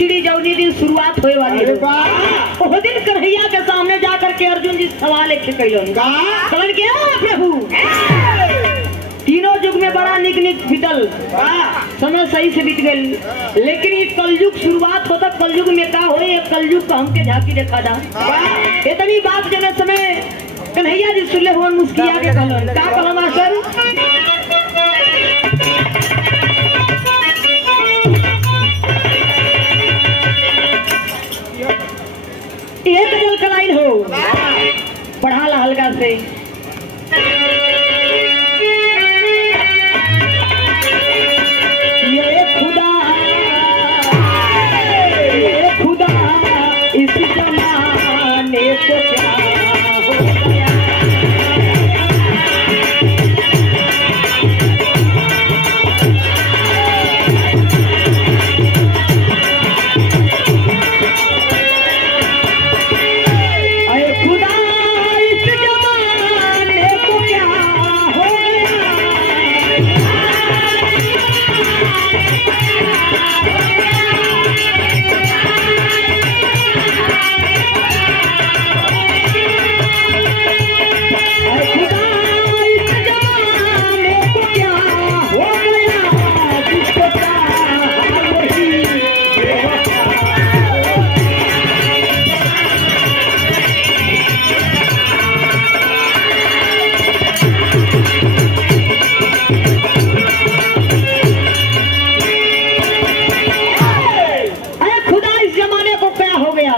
तीसरी जौनी दिन शुरुआत होए वाली है। वो दिन कन्हैया के सामने जाकर के अर्जुन जी सवाल एक कैलन कहलन के प्रभु तीनों युग में बड़ा निक निक बीतल, समय सही से बीत गई, लेकिन ये कलयुग शुरुआत होता, कलयुग में का होए कलयुग का हमके झांकी देखा था। इतनी बात जने समय कन्हैया जी सुनले हुए मुस्किया के कहलन का कहला मास्टर ये गजल का लाइन हो पढ़ा ला हल्का से ये खुदा इस जमाने को क्या हो गया।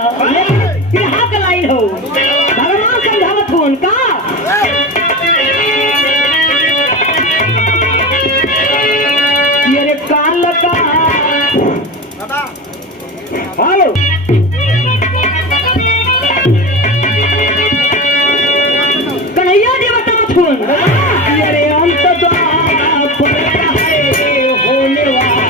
कन्हैया जी बताओ थोन अरे अंत द्वार होने वाला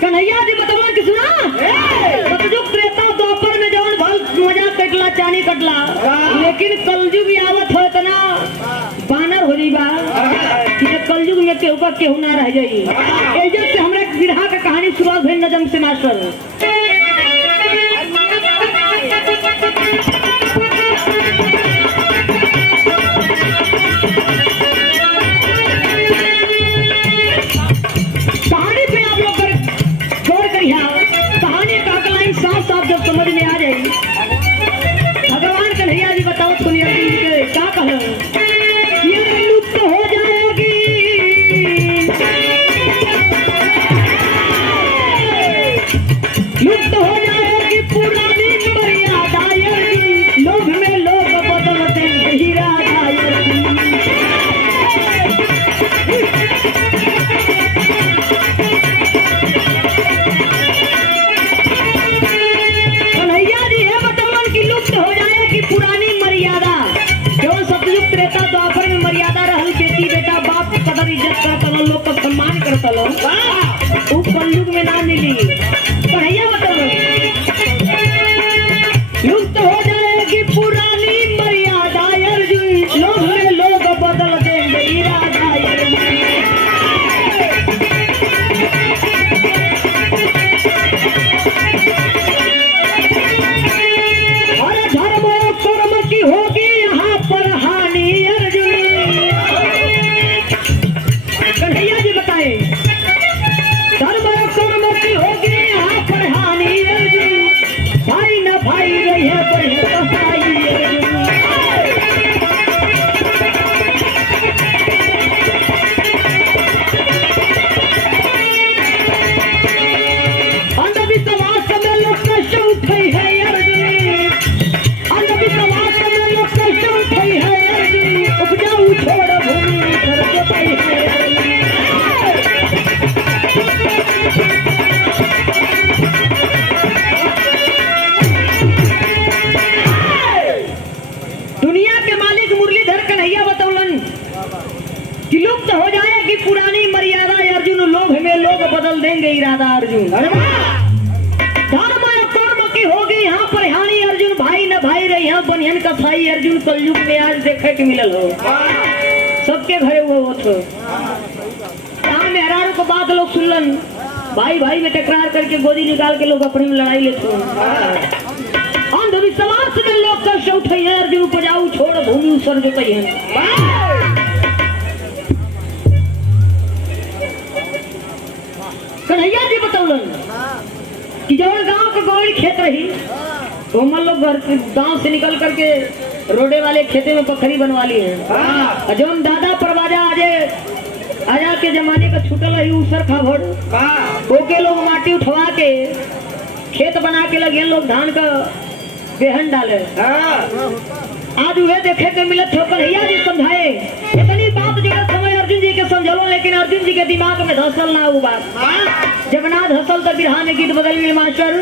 कन्हैया जी बतावा कि सुना सतयुग त्रेता द्वापर में जवन भल मजा कटला चानी कटला, लेकिन कलयुग आवत हो तना बानर हो जाइबा कि कलयुग में केहू का केहू ना रह जाई। एजब से हमरा विरहा का कहानी शुरुआत भइल नजम से मास्टर समझ में आ जाएगी। भगवान कन्हैया जी बताओ सुनिए क्या कहना ये लुप्त हो जाएगी लुप्त कन्हैया बतौलन कि लुप्त हो जाएगी पुरानी मर्यादा अर्जुन, लोभ में लोग बदल देंगे इरादा अर्जुन। धर्म और कर्म की होगी यहाँ पर हानि अर्जुन, भाई न भाई रही यहाँ बनियन का भाई अर्जुन, कलयुग में आज देखे के मिलल हो सबके घरे हुए हो तो मेहरारू को बात लोग सुनलन, भाई भाई में टकरार करके गोदी निकाल के लोग अपने में लड़ाई लेते हैं। अंधविश्वास में लोग कष्ट उठे हैं अर्जुन, उपजाऊ छोड़ भूमि उसर जोतई है। कन्हैया जी बतौलन कि जब गांव का गौड़ खेत रही तो हम लोग घर गांव से निकल करके रोडे वाले खेते में पोखरी बनवा ली है। जो हम दादा परवाजा आजा के जमाने का छूटल है उसर खाभर ओके लोग माटी उठवा के खेत बना के लगे लोग धान का बेहन डाले। आज वे देखे के मिलत थे। कन्हैया जी समझाए इतनी बात जो समय अर्जुन जी के समझलो, लेकिन अर्जुन जी के दिमाग में धसल ना वो बात। जब ना धसल तो बिरहा में गीत बदल गई मास्टर।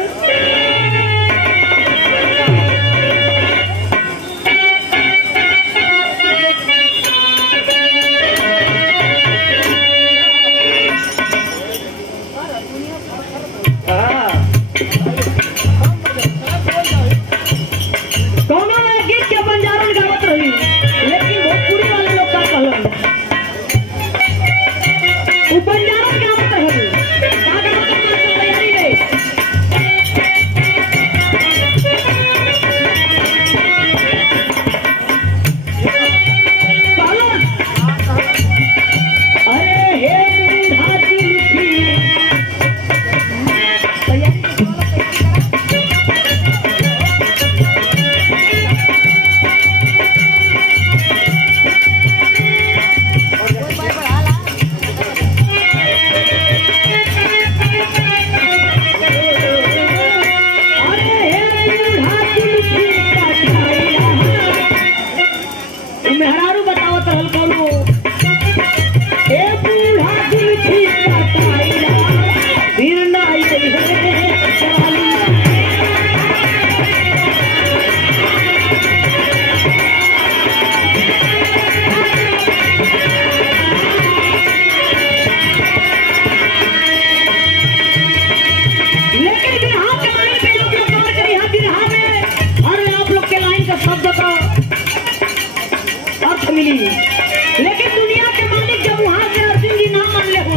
लेकिन दुनिया के मालिक जब वहां से अर्जुन जी ना मान ले हो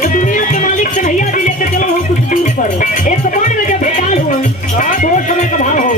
तो दुनिया के मालिक कन्हैया जी लेकर चलो हो कुछ दूर पर एक वन में जब भेटाल हो तो समय का भाव हो।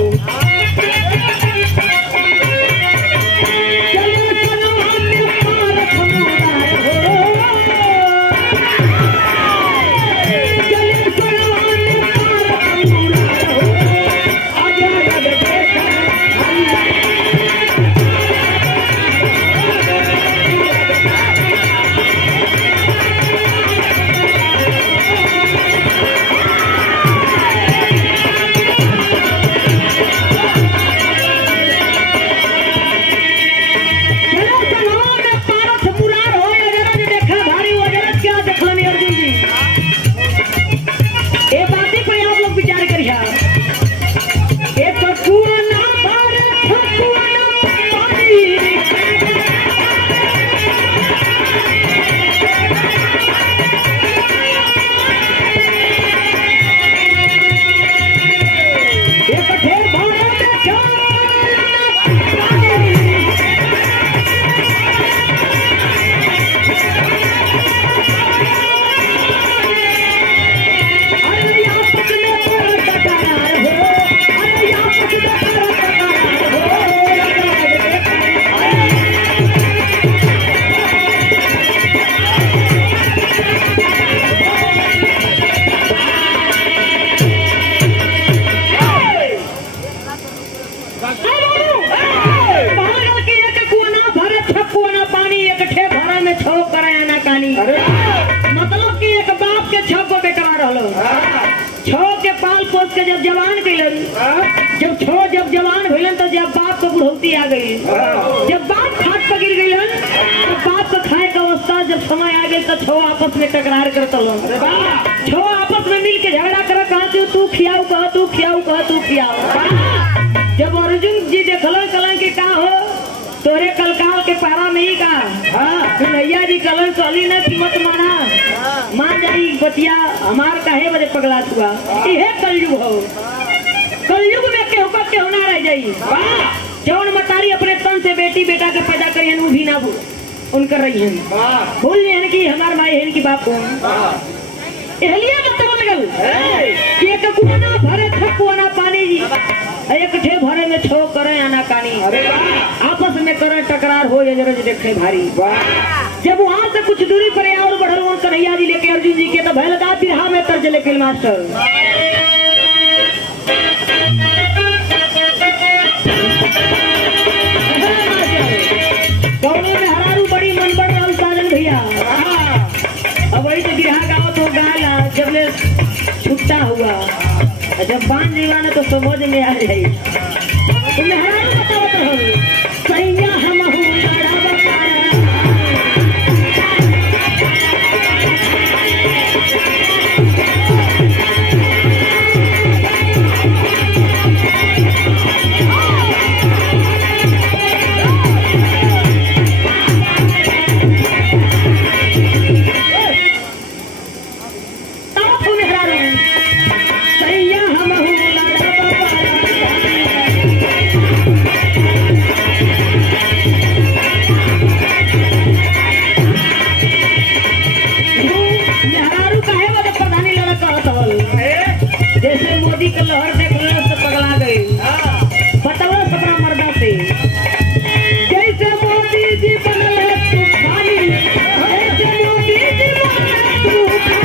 मतलब कि एक बाप के छह को बेटा रहलो, छह के पाल पोस के जब जवान कैलन, जब जवान भइलन तो जब बाप को बुढ़ौती आ गई, जब बाप खाट पर गिर गइलन तो बाप को खाए का अवस्था जब समय आ गई तो छह आपस में टकरार करत लो, छह आपस में मिल के झगड़ा कर कहा तू खियाऊ कह तू खियाऊ कह तू खियाऊ। जब अर्जुन जी देखलन कलन कि का हो तोरे कलकाल पारा में ही का कन्हैया जी कलन चली न कीमत माना मान जाई बतिया हमार काहे बजे पगला हुआ इहे कलयुग हो। कलयुग में केहू का केहू ना रह जाई। जौन मतारी अपने तन से बेटी बेटा के पैदा करियन उ भी ना उनकर रही हैं भूल नहीं कि हमार माई है कि बाप हो एहलिया बताओ लगल कि एक कुआं ना भरे थक कुआं ना पानी जी एक ठे भरे में छो करे आना कानी आपस में करे टकरार हो ये जरूर देखे भारी। जब वहां से कुछ दूरी पर और बढ़ल वो कन्हैया जी लेके अर्जुन जी के तो भय लगा बिरहा में तर्ज लेके मास्टर कौनों में हरारू बड़ी मन बढ़ रहा साजन भैया। अब वही तो बिरहा गाओ तो गाला जब ले छुट्टा हुआ जब बांध दीवाना तो समझ में आ जाए। तुम्हें हरारू बताओ तो सैया हम लहर देख से पगला गई बताओ सपना मर्दा से जैसे मोदी जी बनल है तूफानी जैसे मोदी जी बनल है तूफानी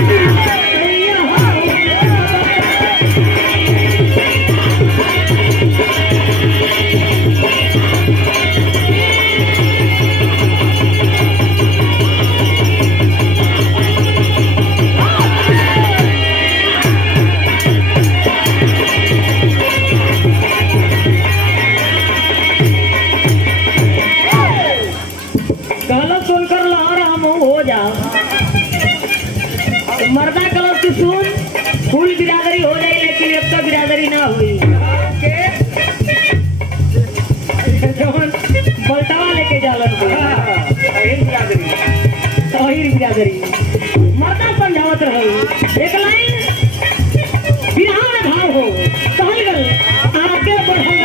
मर्दा कलर की सुन फुल बिरादरी हो जाए लेकिन अब तो बिरादरी ना हुई। बल्टावा लेके जालन बिरादरी मर्दा समझावत रहो एक लाइन बिरहा में भाव हो कहल गल आगे बढ़ गए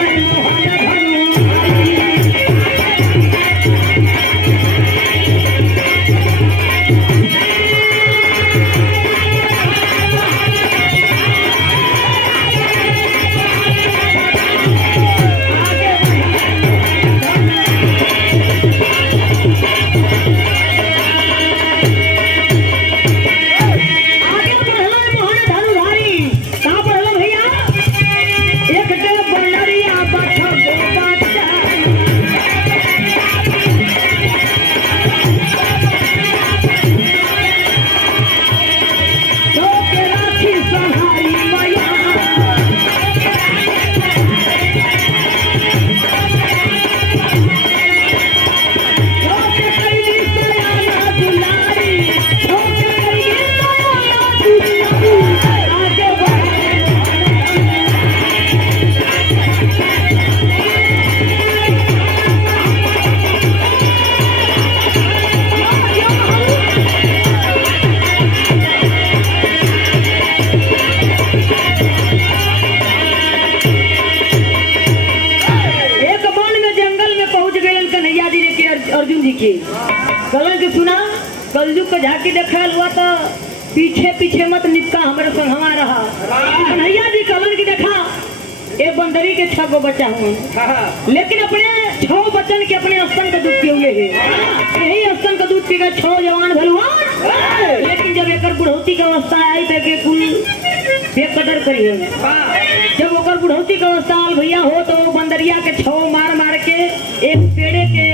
कलन के सुना कलयुग को झाकी देखल हुआ तो पीछे पीछे मत निपका हमारे संगवा रहा। कन्हैया जी कलन की देखा एक बंदरी के 6 गो बच्चा हुए लेकिन अपने 6 बच्चन के अपने स्तन का दूध पिए है यही स्तन का दूध पीकर 6 जवान भलुआ लेकिन जब एक बुढ़ौती की अवस्था आई तो के कुल बेकदर करी हो। जब ओकर बुढ़ौती की अवस्था आल भैया हो तो बंदरिया के 6 मार मार के एक पेड़े के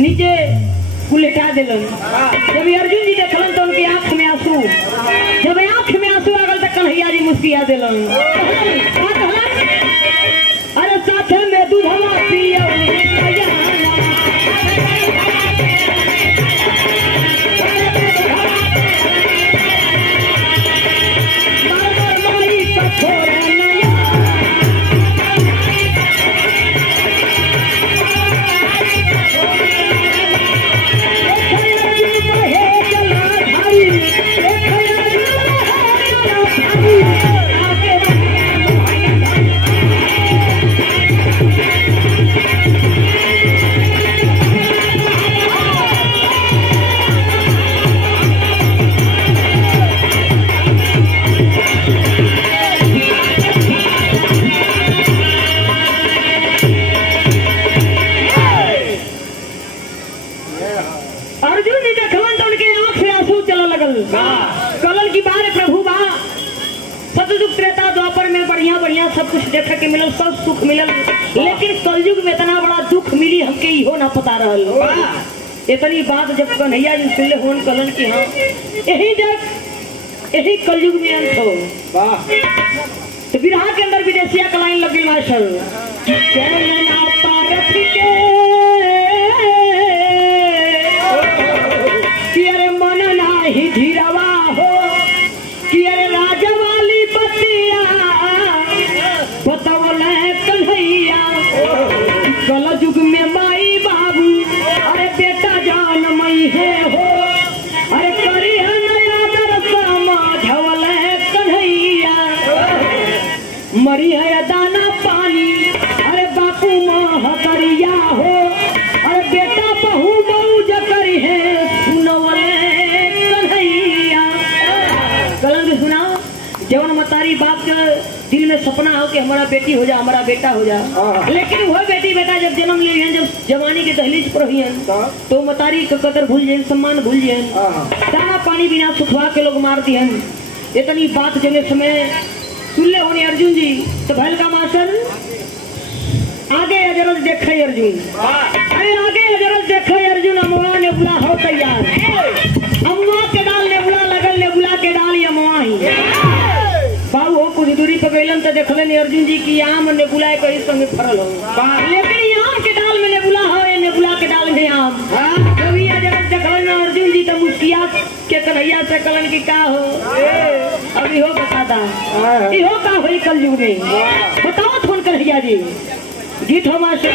नीचे उलटा दिलन। जब अर्जुन जी देखलन तो उनकी आंख में आंसू जब आंख में आंसू आ गल तो कन्हैया जी मुस्किया दिलन। अरे साथे में दूधवा पिया कलल की बार प्रभु बा सतयुग त्रेता द्वापर में बढ़िया बढ़िया सब कुछ देखे के मिलल, सब सुख मिलल, लेकिन कलयुग में इतना बड़ा दुख मिली हमके इहो ना पता रहल। इतनी बात जब कन्हैया जी सुनले होन कलन की हाँ यही कलयुग में अंत हो। तो विरहा के अंदर विदेशिया का लाइन लगी मास्टर कि अरे मन नाही धीरवा हो कि अरे राजा वाली बतिया बतावल कन्हैया कलयुग में माई बाबू अरे बेटा जान मई है हो अरे करी है नया दरसा माधवल कन्हैया मरी है दाना पानी अरे बापू माँ करिया हो अरे बेटा बहू बहू जकरी है सुनवल कन्हैया। कलंग सुना जवन मतारी बाप के दिल में सपना हो कि हमारा बेटी हो जा, हमारा बेटा हो जा, लेकिन वह बेटी बेटा जब जन्म लिए हैं, जब जवानी के दहलीज पर हुई तो मतारी का कदर भूल जाए, सम्मान भूल जाए, दाना पानी बिना सुखवा के लोग मार दिए। इतनी बात जने समय सुनले होनी अर्जुन जी तो भैल का मास्टर आगे अजरज देखे अर्जुन, अरे आगे अजरज देखे अर्जुन अमुआ ने बुला हो तैयार, अमुआ के डाल ने बुला लगल ने बुला के डाल अमुआ ही बाबू हो कुछ दूरी पर गैलन तो देखले ने अर्जुन जी की आम ने बुलाए कहीं संगे फरल हो, लेकिन आम के डाल में ने बुला हो ने बुला के डाल में आम कभी अजरज देखले ने अर्जुन जी तो मुस्किया के कन्हैया से कलन की का हो अभी हो बताता इहो का होई कलयुग में बताओ थोन कन्हैया जी गीत हो मास्टर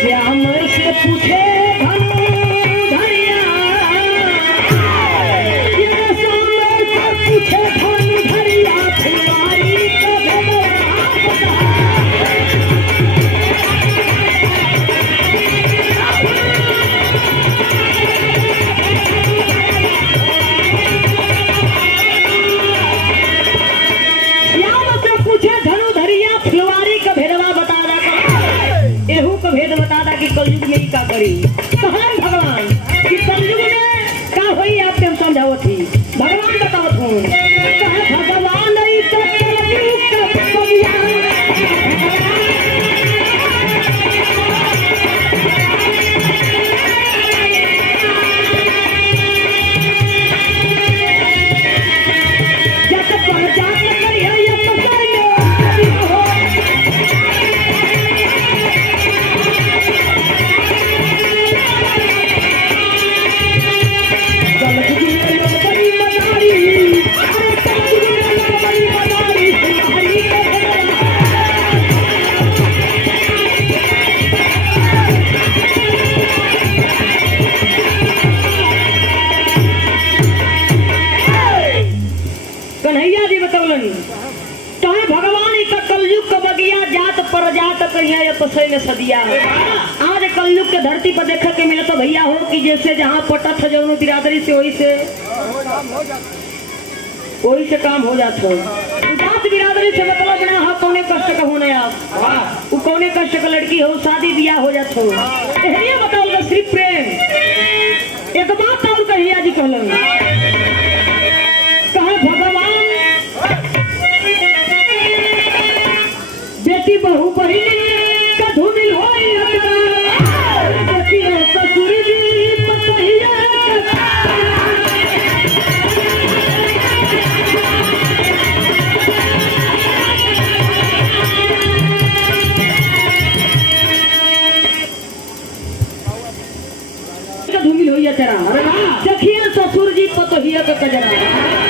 श्याम से पूछे कलयुग में का करी कहां भगवान कि कलयुग में का होई आपके हम समझाओ थी भगवान बताओ तुम कहां भगवान नहीं तो कलयुग का कबिया जब तक पहचान करिए ये कन्हैया जी बतौलन कहे भगवान का कलयुग का बगिया जात पर जात कहिया ये पसै में सदिया आज कलयुग के धरती पर देखे के मिले तो भैया हो कि जैसे जहाँ पटत है जौन बिरादरी से वही से काम हो जात हो। जात बिरादरी से मतलब ना हो कौने कष्ट का होने आप वो कौने कष्ट का लड़की हो शादी ब्याह हो जात हो ये बताओ सिर्फ प्रेम। एक बात और कन्हैया जी कहलन भगवान बेटी बहू बहिनी का धूमिल होई ससुर जी पतैया धूमिल होई तेरा देखिए ससुर जी पतैया का कजरा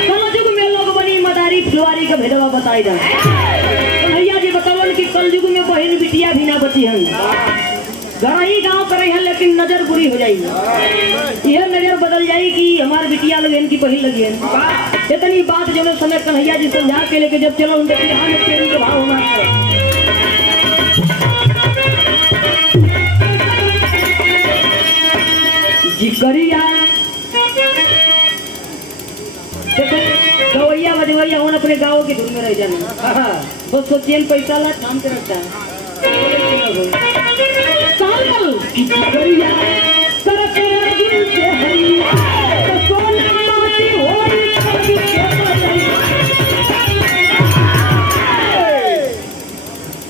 कलयुग में लोग बनी मदारी दुखवारी का भेदवा बताई जा। कन्हैया जी बतावन कि कलयुग में बहन बिटिया भी ना बची हन, घर ही गाँव करे हैं लेकिन नजर बुरी हो जाएगी। यह नजर बदल जाएगी कि हमारे बिटिया लगे इनकी बहन लगी है। इतनी बात जो समय कन्हैया जी समझा के लेके जब चलो उनके बिहार में तेरी के भाव होना जिकरिया गवैया बजवैया उन अपने गाँव की धुन में रह जाना। तो सोचिए पैसा ला थाम के रखता है जिकरिया कर कर दिल से हरिया तो सोना माटी होई कभी के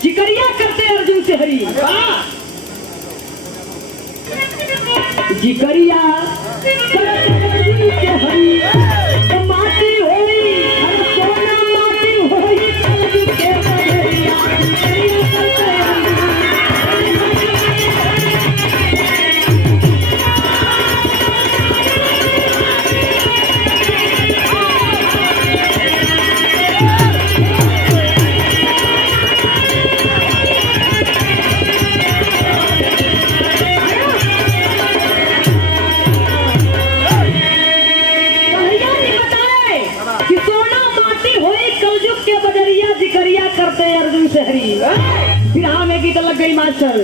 जिकरिया करते अर्जुन से हरि जिकरिया कर कर दिल से हरि तो माटी होई हर सोना माटी होई कभी के जिकरिया करते अर्जुन से हरी बिरहा में गीत लग गई मास्टर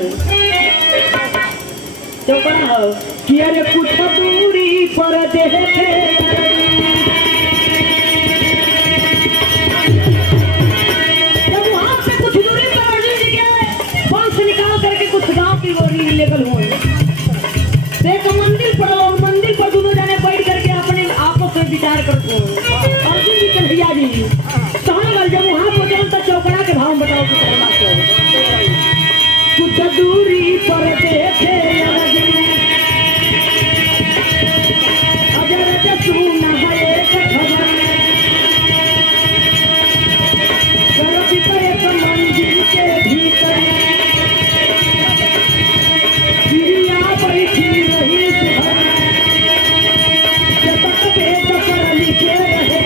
तो हो कि अरे कुछ दूरी पर देखे जब वहां से कुछ दूरी पर अर्जुन जी के वंश निकाल करके कुछ गांव की ओर लेकर हुए एक मंदिर पर और मंदिर पर दोनों जाने बैठ करके अपने आपस में विचार करते हैं। अर्जुन जी कन्हैया जी जब वहां पहुंचे तो चौकड़ा के भाव बताओ कुछ दूरी पर देखे अजर सुना है एक खबर एक मंदिर के भीतर चिड़िया बैठी रही जब तक पेट पर लिखे रहे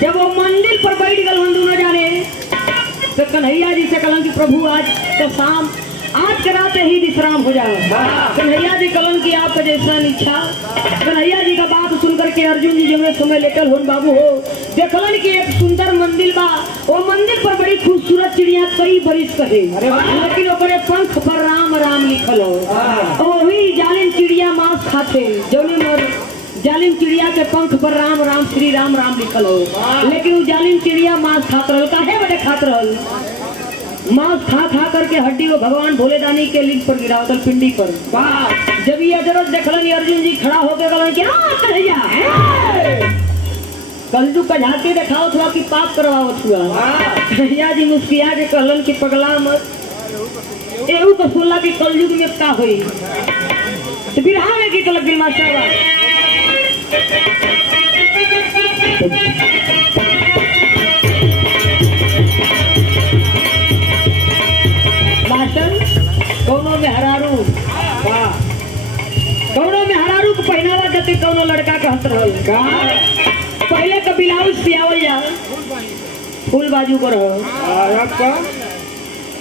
जब वो मंदिर पर बैठ गल हम दोनों जाने तो कन्हैया जी से कलन की प्रभु आज तो शाम आज के रात ही विश्राम हो जाओ। कन्हैया जी कलन की आपका जैसा इच्छा। कन्हैया जी का बात सुन करके अर्जुन जी जो समय लेकर हो बाबू हो देखलन की एक सुंदर मंदिर बा वो मंदिर पर बड़ी खूबसूरत चिड़िया कई बरिस कहे लेकिन ओकरे पंख पर राम राम लिखल हो वही जालिम चिड़िया मांस खाते जौनी मर जालिम चिड़िया के पंख पर राम राम श्री राम राम लिखल हो लेकिन वो जालिम चिड़िया मांस खात रहल काहे बड़े खात रहल मांस खा खा करके हड्डी को भगवान भोलेदानी के लिंग पर गिरावतल पिंडी पर जब ये अजरत देखलन अर्जुन जी खड़ा होकर कहलन क्या कन्हैया कलयुग का झांकी दिखाओ थोड़ा कि पाप करवाओ हुआ। कन्हैया जी मुस्किया के कहलन कि पगला मत एहू तो सुनला कि कलयुग में का हुई तो बिरहा में गीत लग गई मास्टर कौनो में हरारू को पहनावा देते कौनो लड़का का हंस रहल पहले का ब्लाउज सियावल जा फूल बाजू को रहो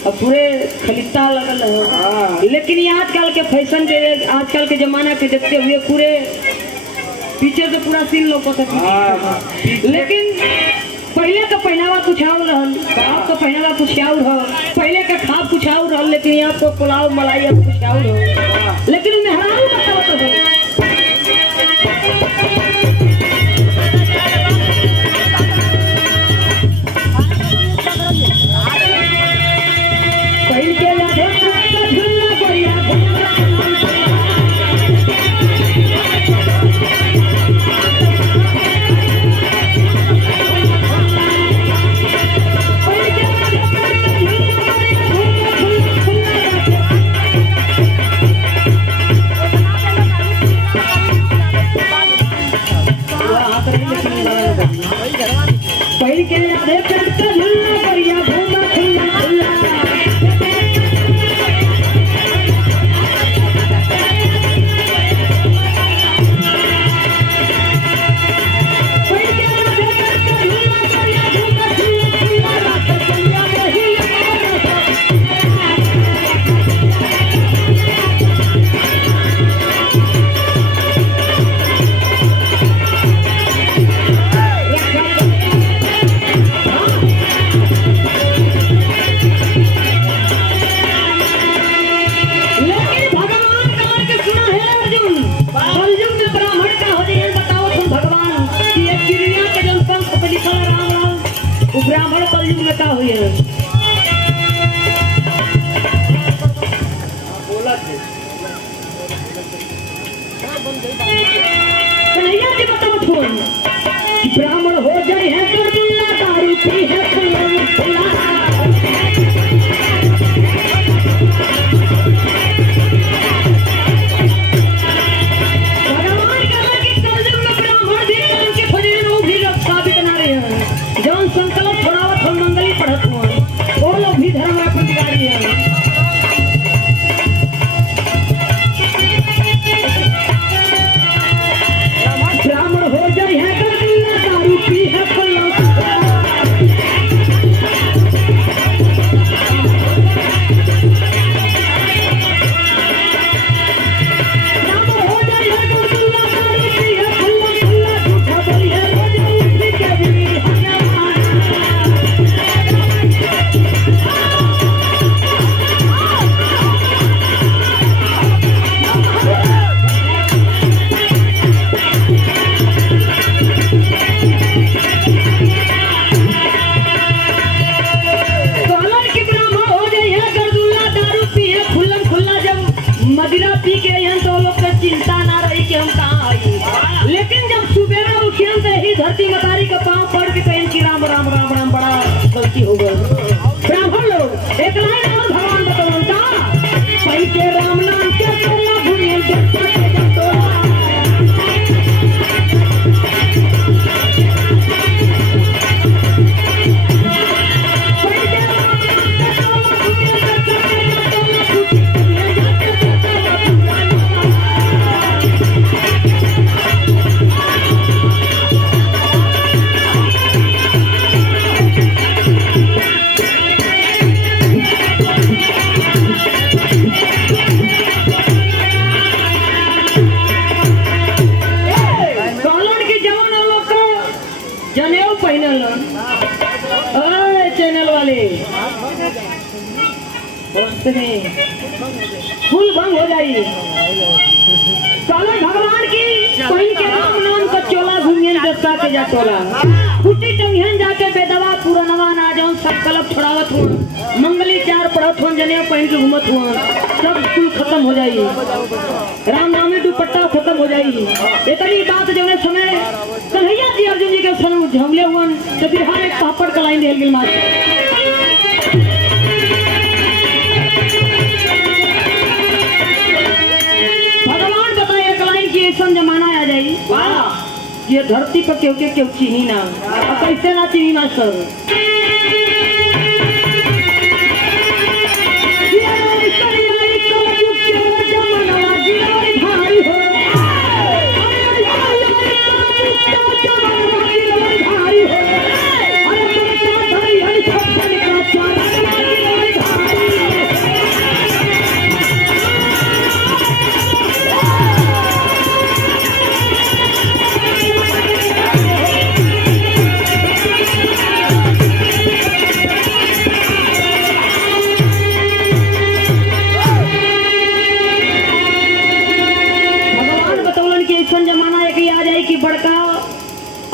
और पूरे खलिता लगल हो लेकिन ये आजकल के फैशन के आजकल के जमाना के देखते हुए पूरे पीछे से पूरा सीन लोग लेकिन पहले का पहनावा कुछ और रहल आप का पहनावा कुछ और हो पहले का खाब कुछ और रहल लेकिन आपको पुलाव मलाई अब कुछ और हो लेकिन मेहरारू बताओ तो हो कन्हैया जी बताओ फोन ब्राह्मण हो जाए है तो दुल्ला दारू पी है फुला धरती मतारी का पांव पड़ के कहीं की राम राम राम राम बड़ा गलती हो गई। ब्राह्मण लोग एक लाइन और भगवान बताओ पई के राम नाम के तोला भूमियन देखता के तोला पई के राम नाम के तोला भूमियन देखता के तोला चैनल वाले फुल भंग हो जाइए। भगवान की कोई के राम नाम का चोला घूमियन दस्ता के जा टोला कुटी टंगियन जाके बेदवा पूरा नवा ना जाऊं संकल्प छोड़ावत हूं मंगली चार पढ़त हूं जने पहन के घूमत हूं सब कुल खत्म हो जाइए। राम नामी दुपट्टा खत्म हो जाइए। इतनी बात जने समय कन्हैया जी अर्जुन जी के सन झमले हुआ तो बिहार एक पापड़ का लाइन देल गेल मार भगवान बताए एक लाइन की ऐसा जमाना आ जाई ये धरती पर क्यों क्यों चीनी ना कैसे ना चीनी मास्टर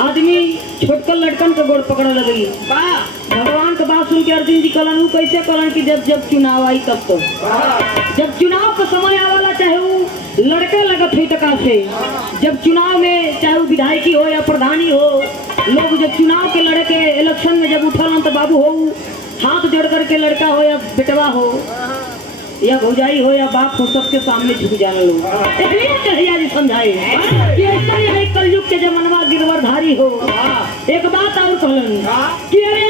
आदमी छोटकर लड़कन के गोड़ पकड़ लगी। भगवान के बात सुन के अर्जुन जी कलन कैसे कलन की जब चुनाव आई तब तो जब चुनाव का समय आवाला चाहे वो लड़के लगत हुई टका से जब चुनाव में चाहे वो विधायकी हो या प्रधानी हो लोग जब चुनाव के लड़के इलेक्शन में जब उठल तो बाबू हो हाथ जोड़ करके लड़का हो या बेटवा हो या भौजाई हो या बाप हो सबके सामने झुक जाने लोग इसलिए कन्हैया जी समझाए कि ऐसा ही है कलयुग के जमानवा गिरवरधारी हो। एक बात और कहलन कि अरे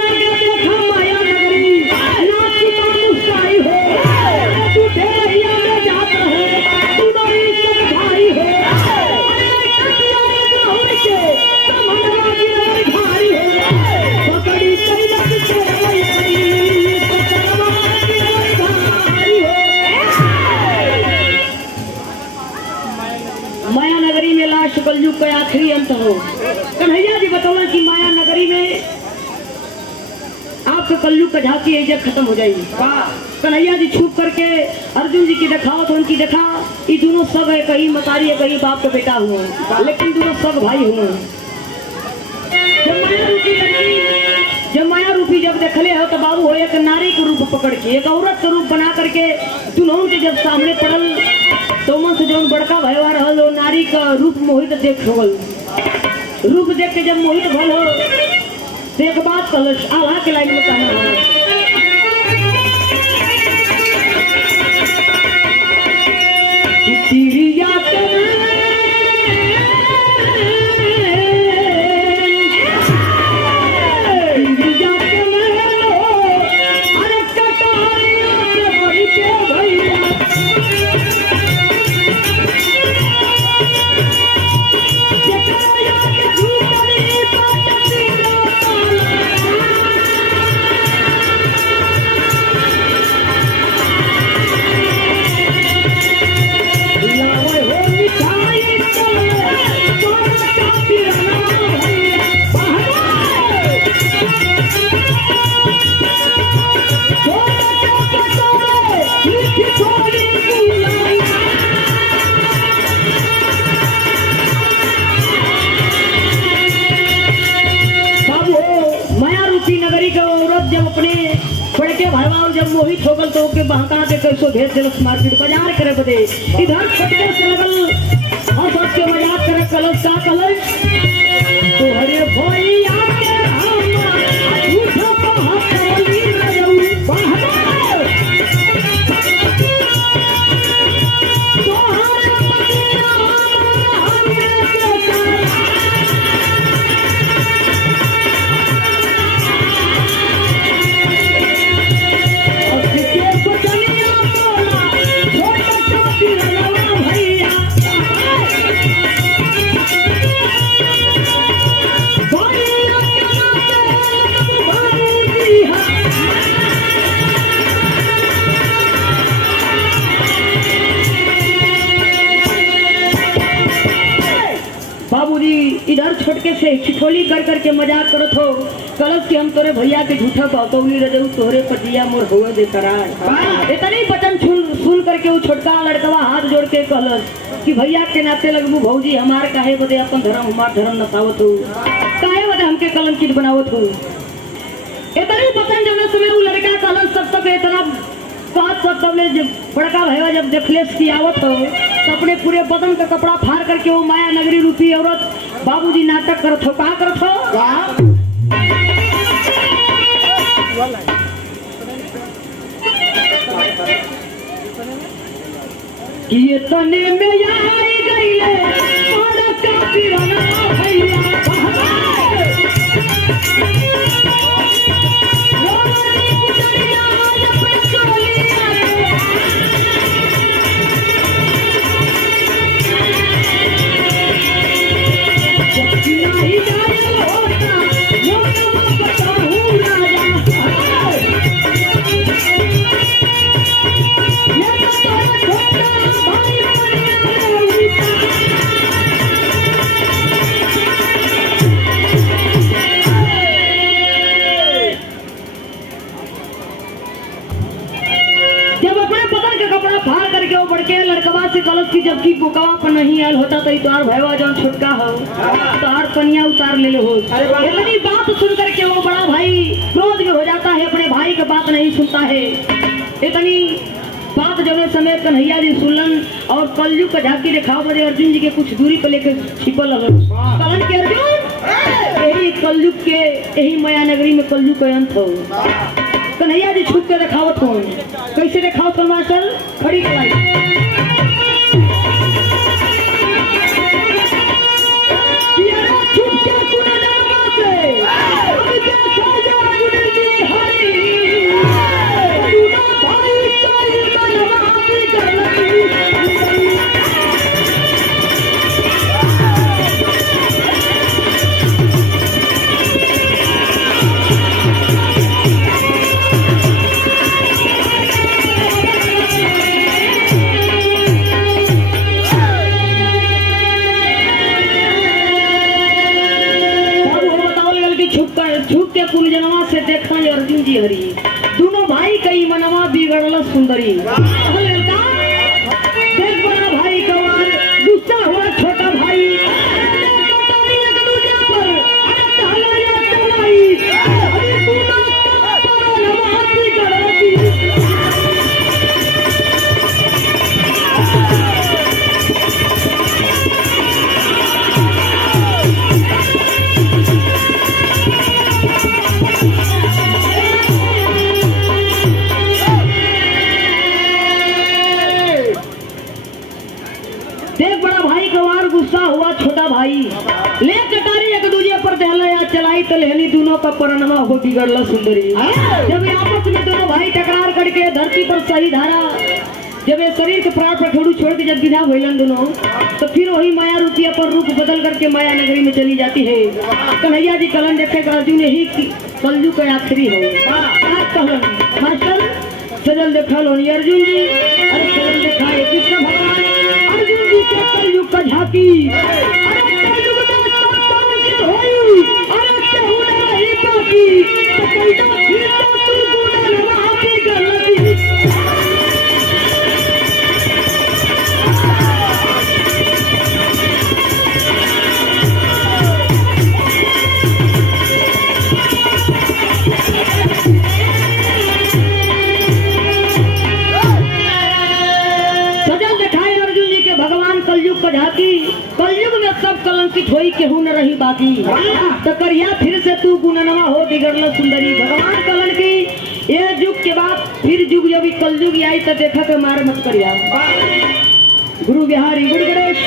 देखा माया नगरी नाच की मुस्काई हो तू ढेरिया में जात रहे तू बड़ी सब भारी हो पकड़ी माया नगरी में लास्ट कलयुग का आखिरी अंत हो। कन्हैया जी बतौला कि माया नगरी में आपका कलयुग का झांकी है जब खत्म हो जाएगी। कन्हैया जी छुप करके अर्जुन जी की दिखाओ तो उनकी देखा ये दोनों सब है कहीं मतारी है कहीं बाप का बेटा हुआ लेकिन दोनों सब भाई हुए। जब माया रूपी लड़की जब माया रूपी जब देखले हो तो बाबू हो एक नारी के रूप पकड़ के एक औरत के रूप बना करके दुल्हन के जब सामने पड़ल तो मन से जो बड़का भयवा रहल वो नारी का रूप मोहित देख होल। रूप देख के जब मोहित भल हो तो एक बात कलश आल्हा के लाइन में कहना हो जब मोहित हो गल तो के बहका के कैसो भेज दिलस मार्केट बाजार करे बदे इधर छटके से लगल और सब के मजाक करे कलश का कलश तो हरे भैया के हम झूठो को हथली रजऊ बहना तो हरे पतिया हमने बाबूजी इधर छोटके से छिछोली कर करके मजाक करत हो कलश के हम तोरे भैया के झूठा कहतौली रजऊ तोरे पटिया मोर हुए दे करार इतनी बटन सुन करके वो छोटका लड़कवा हाथ जोड़ के कलश कि भैया के नाते लगबू भौजी हमार काहे बदे अपन धर्म हमार धर्म नसावत हो काहे बदे हमके कलंकित बनावत हो इतनी बटन जब समय वो लड़का कलश सब तक इतना बात सब बड़का भैया जब देखले की आवत हो तो अपने पूरे बदन का कपड़ा फाड़ करके वो माया नगरी रूपी औरत बाबूजी नाटक करत हो कहा करत हो ये तने में आई गई और का पिराना भैया जबकि बुकवा पर नहीं आयल होता तो तोहार भैया जौन छुटका हो तोहार पनिया उतार ले हो। इतनी बात सुन करके वो बड़ा भाई क्रोध में हो जाता है, अपने भाई की बात नहीं सुनता है। इतनी बात जब समय कन्हैया जी सुनलन और कलयुग का झांकी दिखाओ बजे अर्जुन जी के कुछ दूरी पर लेकर छिपल कहन के अर्जुन यही कलयुग के यही माया नगरी में कलयुग का अंत हो। कन्हैया जी छुप के दिखावत हो, कैसे दिखाओ तो मास्टर खड़ी कराई एक बड़ा भाई कवार गुस्सा हुआ छोटा भाई ले कटारी एक दूजे पर दहला या चलाई तो लेनी दोनों का परिणमा हो बिगड़ला सुंदरी। जब ये आपस में दोनों भाई टकरार करके धरती पर सही धारा जब ये शरीर के प्राण पर छोड़ू छोड़ के जब विदा हुईलन दोनों तो फिर वही माया रूपिया पर रूप बदल करके माया नगरी में चली जाती है। कन्हैया जी कलन देखे अर्जुन यही कलयुग का आखिरी हो कहलन मास्टर सजल देखा लो अर्जुन जी अरे सजल देखा है कृष्ण भगवान अर्जुन जी के कलयुग का झांकी अरे कलयुग में संतोषित होई अरे केहू न रही बाकी तो कैसा फिर तू गुना नवा की गलती। कलयुग में सब कलंकित होई केहू न रही बाकी तो करिया फिर से तू गुणनवा हो बिगड़ल सुंदरी। भगवान कलन की ये युग के बाद फिर युग जब कलयुग आई तो देखा के मार मत करिया। गुरु बिहारी गुरु गणेश